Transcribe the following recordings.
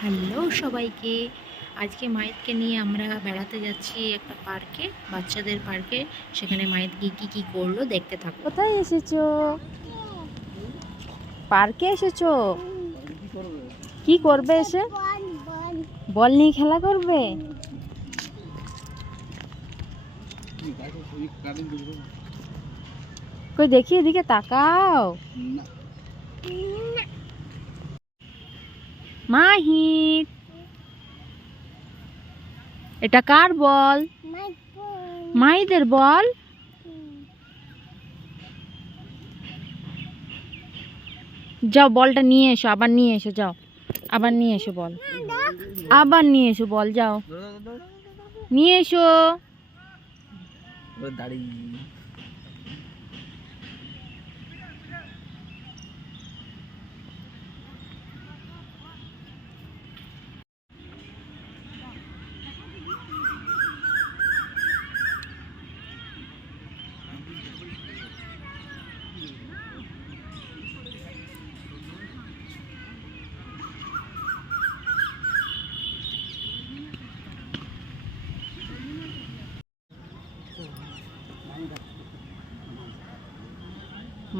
Hello সবাইকে, আজকে মায়েতকে নিয়ে আমরা বেড়াতে যাচ্ছি একটা পার্কে, বাচ্চাদের পার্কে। সেখানে মায়েত গিয়ে কী করলো দেখতে থাকো। কোথায় এসেছো? পার্কে এসেছো? কি করবে এসে? বল নিয়ে খেলা করবে? কই দেখি, এদিকে তাকাও। মাহির, এটা কার বল? মাইদের বল। যাও বলটা নিয়ে এসো, আবার নিয়ে এসো, যাও আবার নিয়ে এসো বল, আবার নিয়ে এসো বল, যাও নিয়ে এসো।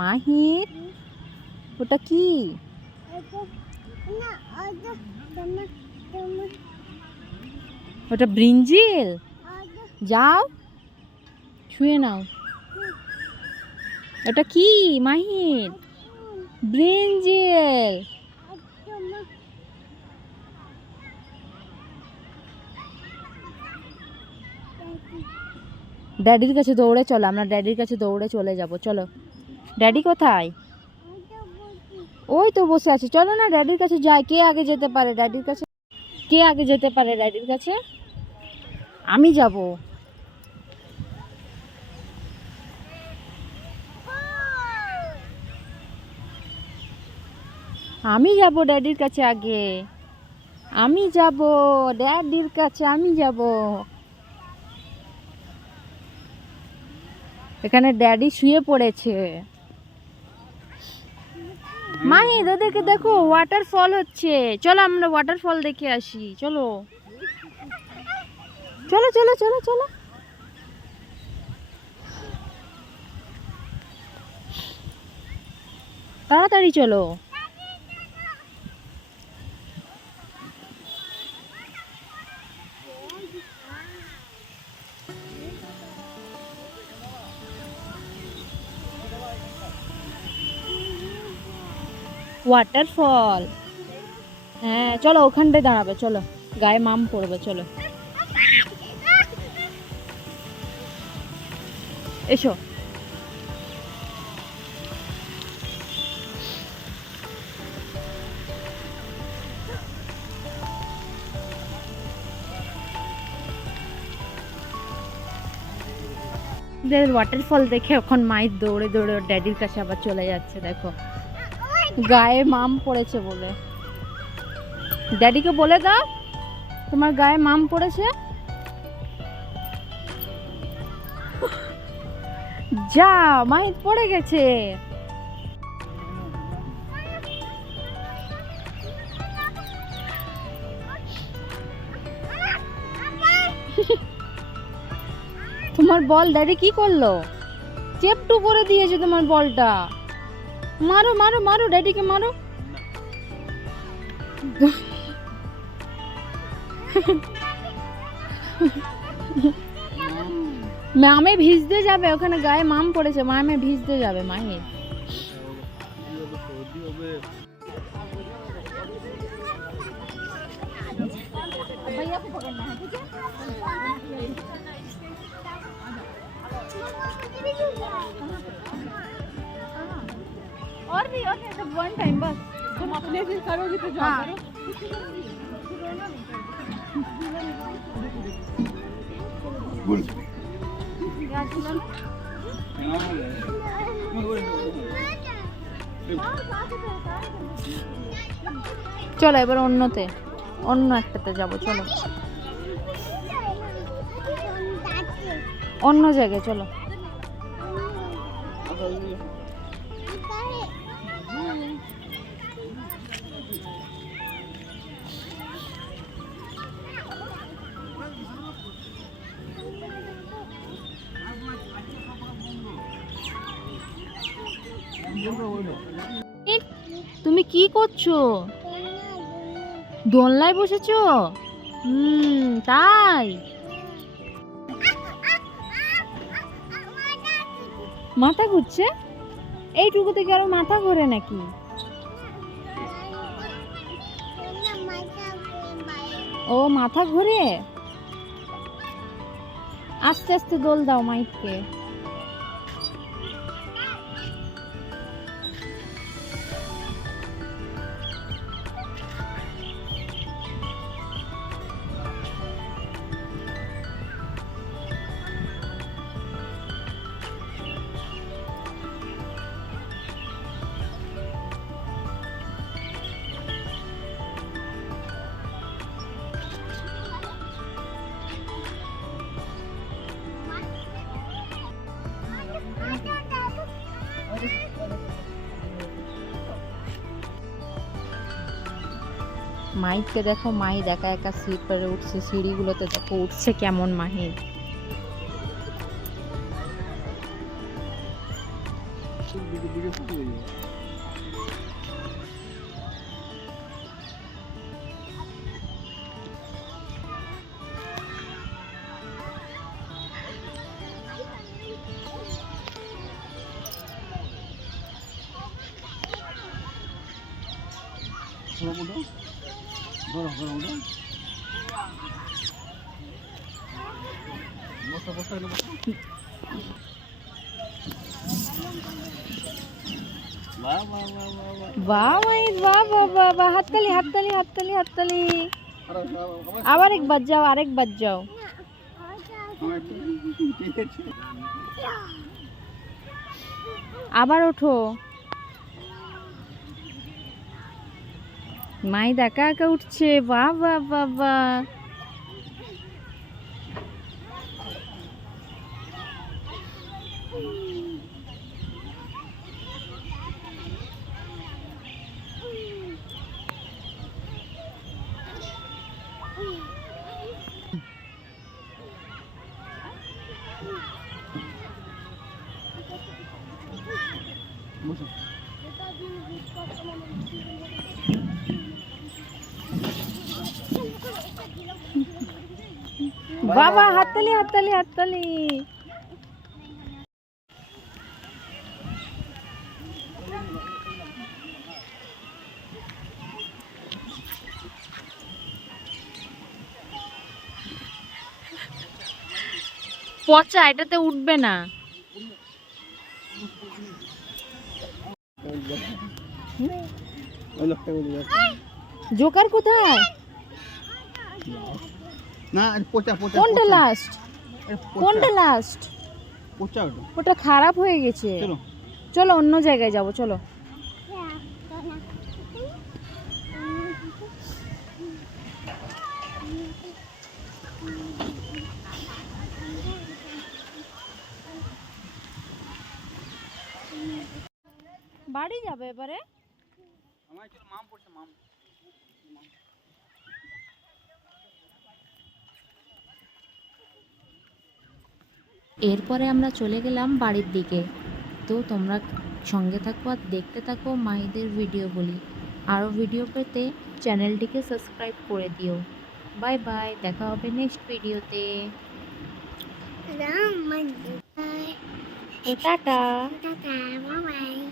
মাহির, ওটা কি? ওটা ব্রিঞ্জিল। যাও শুয়ে নাও। ওটা কি মাহির? ব্রিঞ্জিল। ড্যাডির কাছে দৌড়ে চলো, আমরা ড্যাডির কাছে দৌড়ে চলে যাব। চলো। ড্যাডি কোথায়? ওই তো বসে আছে, চলো না ড্যাডির কাছে যাই। কে আগে যেতে পারে ড্যাডির কাছে? কে আগে যেতে পারে ড্যাডির কাছে? আমি যাব। আমি যাব ড্যাডির কাছে আগে। আমি যাব ড্যাডির কাছে, আমি যাব। এখানে ড্যাডি শুয়ে পড়েছে। মাহির, ওদেরকে দেখো, ওয়াটারফল হচ্ছে। চলো আমরা ওয়াটারফল দেখে আসি। চলো চলো চলো চলো চলো। তাড়াতাড়ি চলো। ওয়াটারফল, হ্যাঁ চলো ওখানটায় দাঁড়াবে। চলো, গায়ে মাম পড়বে। চলো এসো। ওয়াটারফল দেখে এখন মায়ের দৌড়ে দৌড়ে ওর ড্যাডির কাছে আবার চলে যাচ্ছে। দেখো, গায়ে মাম পড়েছে বলে। ড্যাডিকে বলে দাও তোমার গায়ে মাম পড়েছে। যা, মাহির পড়ে গেছে। তোমার বল ড্যাডি কি করলো? চেপটু করে দিয়েছে তোমার বলটা। মারো মারো মারো, ড্যাডিকে মারো। মামে ভিজতে যাবে, ওখানে গায়ে মাম পড়েছে, মামে ভিজতে যাবে। মাহির, भैया को पकड़ना है, ठीक है? और भी सब वन टाइम बस। तुम अपने से करोगी तो जाओ। हाँ। চলো এবার অন্যতে, অন্য একটাতে যাবো। চলো অন্য জায়গায় চলো। তুমি কি করছো? দোলনায় বসেছো? তাই মাথা ঘুরছে? এইটুকু থেকে আরো মাথা ঘোরে নাকি? ও মাথা ঘুরে। আস্তে আস্তে দোল দাও মাইককে। মাহিদকে দেখো, মাহিদ একা একা স্লিপারে উঠছে, সিঁড়িগুলোতে দেখো উঠছে কেমন মাহিদ। বাহ মাহিদ, বাহ বাহ বাহ বাহ, হাততালি হাততালি হাততালি হাততালি। আবার একবার যাও, আরেকবার যাও। আবার ওঠো। মাহিদ একা একা উঠছে, বাহ বাহ বাহ বাহ। বাবা হাততালি হাততালি হাততালি। পচা, এটাতে উঠবে না। জোকার কোথায়? না পচা পচা। কোনটা লাস্ট? কোনটা লাস্ট? পচা ওটা খারাপ হয়ে গেছে। চলো চলো অন্য জায়গায় যাবো, চলো। বাড়ি যাবে এবারে? আমার চলো, মাম পড়ছে, মাম। এরপরে আমরা চলে গেলাম বাড়ির দিকে। তো তোমরা সঙ্গে থাকো আর দেখতে থাকো মাহিদের ভিডিওগুলি। আরও ভিডিও পেতে চ্যানেলটিকে সাবস্ক্রাইব করে দিও। বাই বাই, দেখা হবে নেক্সট ভিডিওতে। টাটা। Bye bye.